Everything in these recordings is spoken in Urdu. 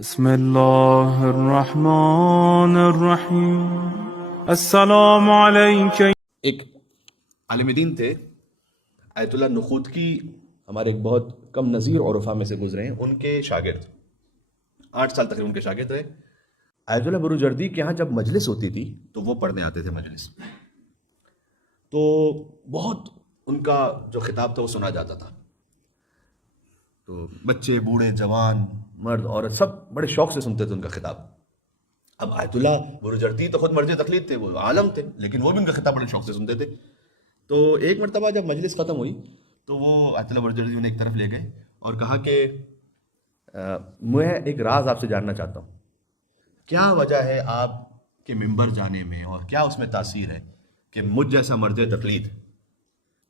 بسم اللہ الرحمن الرحیم السلام علیک. ایک عالم دین تھے آیت اللہ نخوتکی، ہمارے ایک بہت کم نظیر عرفا میں سے گزرے ہیں، ان کے شاگرد 8 سال تقریباً ان کے شاگرد رہے. آیت اللہ بروجردی کے یہاں جب مجلس ہوتی تھی تو وہ پڑھنے آتے تھے مجلس، تو بہت ان کا جو خطاب تھا وہ سنا جاتا تھا. تو بچے، بوڑھے، جوان، مرد، عورت سب بڑے شوق سے سنتے تھے ان کا خطاب. اب آیت اللہ بروجردی تو خود مرجع تقلید تھے، وہ عالم تھے، لیکن وہ بھی ان کا خطاب بڑے شوق سے سنتے تھے. تو ایک مرتبہ جب مجلس ختم ہوئی تو وہ آیت اللہ بروجردی انہیں ایک طرف لے گئے اور کہا کہ میں ایک راز آپ سے جاننا چاہتا ہوں. کیا وجہ ہے آپ کے ممبر جانے میں، اور کیا اس میں تاثیر ہے کہ مجھ جیسا مرجع تقلید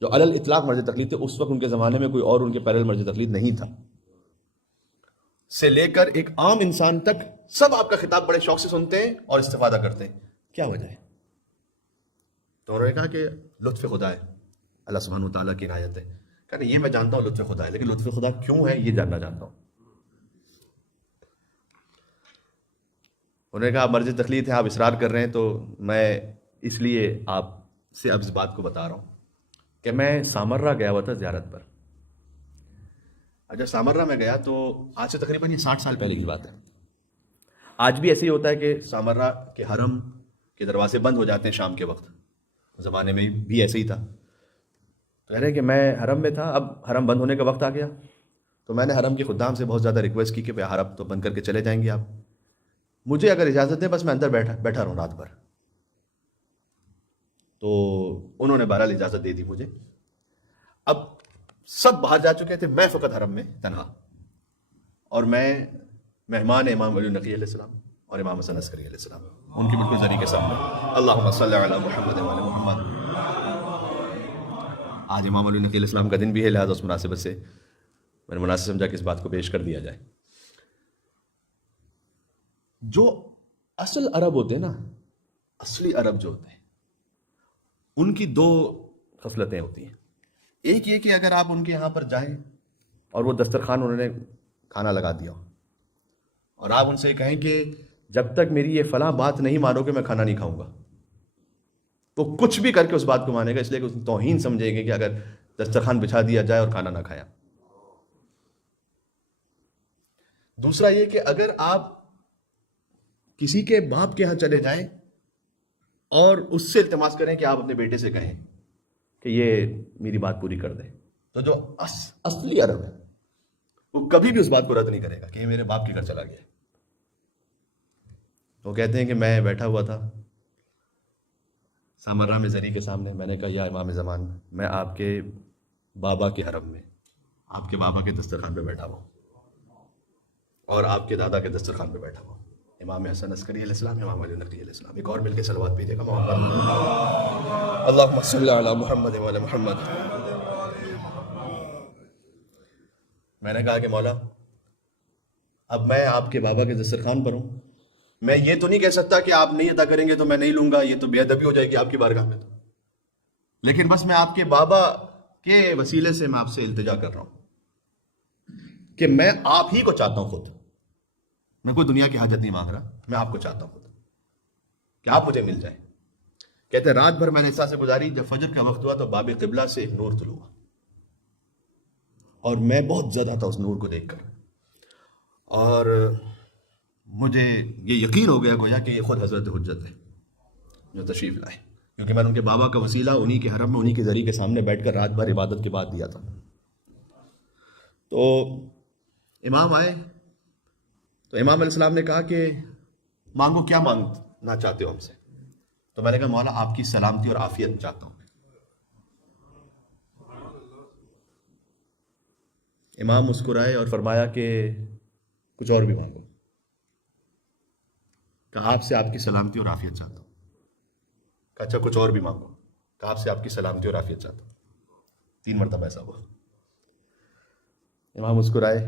جو علی الاطلاق مرجع تقلید تھے، اس وقت ان کے زمانے میں کوئی اور ان کے پیرل مرجع تقلید نہیں تھا، سے لے کر ایک عام انسان تک سب آپ کا خطاب بڑے شوق سے سنتے ہیں اور استفادہ کرتے ہیں، کیا وجہ ہے؟ تو انہوں نے کہا کہ لطف خدا ہے، اللہ سبحانہ و تعالیٰ کی عنایت ہے. کہا یہ میں جانتا ہوں لطف خدا ہے، لیکن لطف خدا کیوں ہے یہ جاننا چاہتا ہوں. انہوں نے کہا آپ مرجع تقلید ہیں، آپ اصرار کر رہے ہیں، تو میں اس لیے آپ سے اب اس بات کو بتا رہا ہوں کہ میں سامرہ گیا ہوا تھا زیارت پر. جب سامرہ میں گیا تو آج سے تقریباً یہ 60 سال پہلے کی بات ہے. آج بھی ایسے ہی ہوتا ہے کہ سامرہ کے حرم کے دروازے بند ہو جاتے ہیں شام کے وقت، زمانے میں بھی ایسے ہی تھا. تو کہہ رہے کہ میں حرم میں تھا، اب حرم بند ہونے کا وقت آ گیا، تو میں نے حرم کے خدام سے بہت زیادہ ریکویسٹ کی کہ بھائی حرم تو بند کر کے چلے جائیں گے آپ، مجھے اگر اجازت دیں بس میں اندر بیٹھا رہوں رات بھر. تو انہوں نے بہرحال اجازت دے دی مجھے. اب سب باہر جا چکے تھے، میں فقط حرم میں تنہا، اور میں مہمان امام علی نقی علیہ السلام اور امام حسن عسکری علیہ السلام، ان کی بالکل زری کے سامنے. اللہم صلی علی محمد وعلی محمد. آج امام علی نقی علیہ السلام کا دن بھی ہے، لہٰذا اس مناسبت سے میں نے مناسب سمجھا کہ اس بات کو پیش کر دیا جائے. جو اصل عرب ہوتے ہیں نا، اصلی عرب جو ہوتے ہیں، ان کی 2 خصلتیں ہوتی ہیں. ایک یہ کہ اگر آپ ان کے یہاں پر جائیں اور وہ دسترخوان انہوں نے کھانا لگا دیا اور آپ ان سے کہیں کہ جب تک میری یہ فلاں بات نہیں مانو گے میں کھانا نہیں کھاؤں گا، تو کچھ بھی کر کے اس بات کو مانے گا، اس لیے کہ اس توہین سمجھے گے کہ اگر دسترخوان بچھا دیا جائے اور کھانا نہ کھایا. دوسرا یہ کہ اگر آپ کسی کے باپ کے ہاں چلے جائیں اور اس سے التماس کریں کہ آپ اپنے بیٹے سے کہیں کہ یہ میری بات پوری کر دے، تو جو اصلی عرب ہے وہ کبھی بھی اس بات کو رد نہیں کرے گا کہ یہ میرے باپ کے گھر چلا گیا. وہ کہتے ہیں کہ میں بیٹھا ہوا تھا سامرہ میں زری کے سامنے، میں نے کہا یا امام زمان، میں آپ کے بابا کے حرم میں آپ کے بابا کے دسترخوان پہ بیٹھا ہوں اور آپ کے دادا کے دسترخوان پہ بیٹھا ہوں، امام حسن عسکری علیہ السلام، امام علی نقی علیہ السلام. ایک اور مل کے صلوات بھی دے گا، اللہم صلی علی محمد وعلی محمد. میں نے کہا کہ مولا اب میں آپ کے بابا کے دسترخوان پر ہوں، میں یہ تو نہیں کہہ سکتا کہ آپ نہیں عطا کریں گے تو میں نہیں لوں گا، یہ تو بے ادبی ہو جائے گی آپ کی بارگاہ میں. تو لیکن بس میں آپ کے بابا کے وسیلے سے میں آپ سے التجا کر رہا ہوں کہ میں آپ ہی کو چاہتا ہوں خود، میں کوئی دنیا کی حاجت نہیں مانگ رہا، میں آپ کو چاہتا ہوں خود کہ آپ مجھے مل جائیں. کہتے رات بھر میں نے اس سے گزاری، جب فجر کا وقت ہوا تو باب قبلہ سے ایک نور طلوع ہوا اور میں بہت زیادہ تھا اس نور کو دیکھ کر، اور مجھے یہ یقین ہو گیا گویا کہ یہ خود حضرت حجت ہے جو تشریف لائے، کیونکہ میں نے ان کے بابا کا وسیلہ انہی کے حرم میں انہی کے ذریعے کے سامنے بیٹھ کر رات بھر عبادت کے بعد دیا تھا. تو امام آئے تو امام علیہ السلام نے کہا کہ مانگو، کیا مانگنا چاہتے ہو ہم سے؟ تو میں نے کہا مولا آپ کی سلامتی اور عافیت چاہتا ہوں. امام مسکرائے اور فرمایا کہ کچھ اور بھی مانگو. کہا آپ سے آپ کی سلامتی اور عافیت چاہتا ہوں. کہا اچھا کچھ اور بھی مانگو. کہا آپ سے آپ کی سلامتی اور عافیت چاہتا ہوں. 3 مرتبہ ایسا ہوا. امام مسکرائے،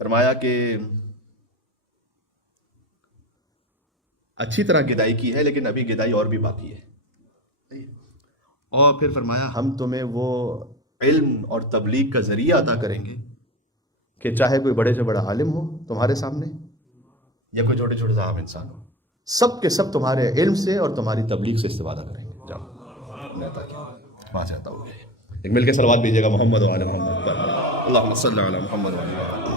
فرمایا کہ اچھی طرح گدائی کی ہے لیکن ابھی گدائی اور بھی باقی ہے. اور پھر فرمایا ہم تمہیں وہ علم اور تبلیغ کا ذریعہ عطا کریں گے کہ چاہے کوئی بڑے سے بڑا عالم ہو تمہارے سامنے یا کوئی چھوٹے چھوٹے سے عام انسان ہو، سب کے سب تمہارے علم سے اور تمہاری تبلیغ سے استفادہ کریں گے. جاؤ میں عطا کیا وہاں سے آتا ہوں. ایک مل کے صلوات بھیجیے گا محمد و علی محمد. اللہم صلی علی محمد و علی محمد.